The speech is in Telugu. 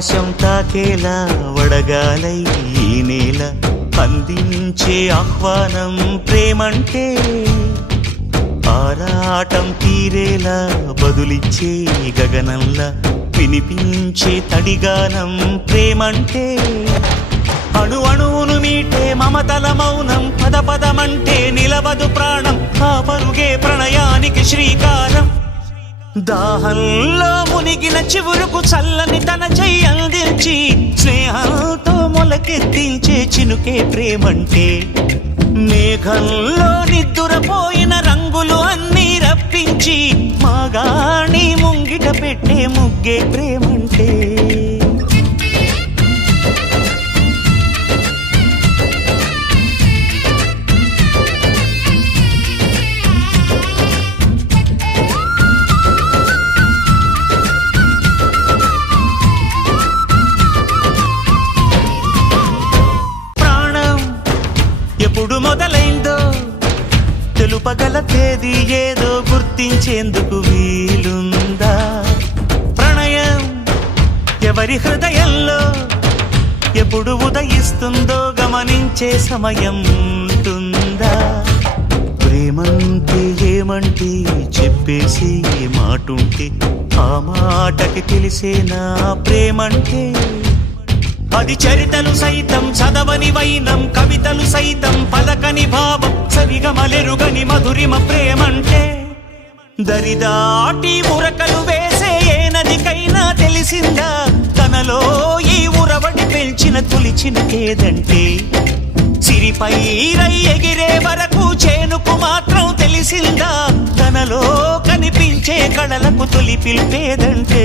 ఆకాశం తాకేలా వడగాలై ఈ నేల అందించే ఆహ్వానం ప్రేమంటే ఆరాటం తీరేలా బదులిచ్చే గగనంలా వినిపించే తడిగానం ప్రేమంటే అణు అణువును మీటే మమతల మౌనం పద పదమంటే నిలవదు ప్రాణం ఆ పరుగే ప్రణయానికి శ్రీకారం దాహంలో మునిగిన చివురుకు చల్లని తన చెయ్యి అందించి స్నేహంతో మొలకెత్తించే చినుకే ప్రేమంటే మేఘంలో నిద్దురపోయిన రంగులు అన్నీ రప్పించి మాగాణి ముంగిట పెట్టే ముగ్గే ప్రేమంటే ఎప్పుడు మొదలైందో తెలుపగల తేదీ ఏదో గుర్తించేందుకు వీలుందా ప్రణయం ఎవరి హృదయంలో ఎప్పుడు ఉదయిస్తుందో గమనించే సమయం ఉంటుందా ప్రేమంటే ఏమంటే చెప్పేసి మాటుంటే ఆ మాటకి తెలిసేనా ప్రేమంటే అది చరితలు సైతం చదవని వైనం కవితలు సైతం పలకని భావం సరిగమలెరుగని మధురిమ ప్రేమంటే దరిదాటి ఉరకలు వేసే ఏ నదికైనా తెలిసిందా తనలో ఈ ఉరవడి పెంచిన తొలిచినకేదంటే సిరిపై రై ఎగిరే వరకు చేనుకు మాత్రం తెలిసిందా తనలో కనిపించే కళలకు తొలి పిలిపేదంటే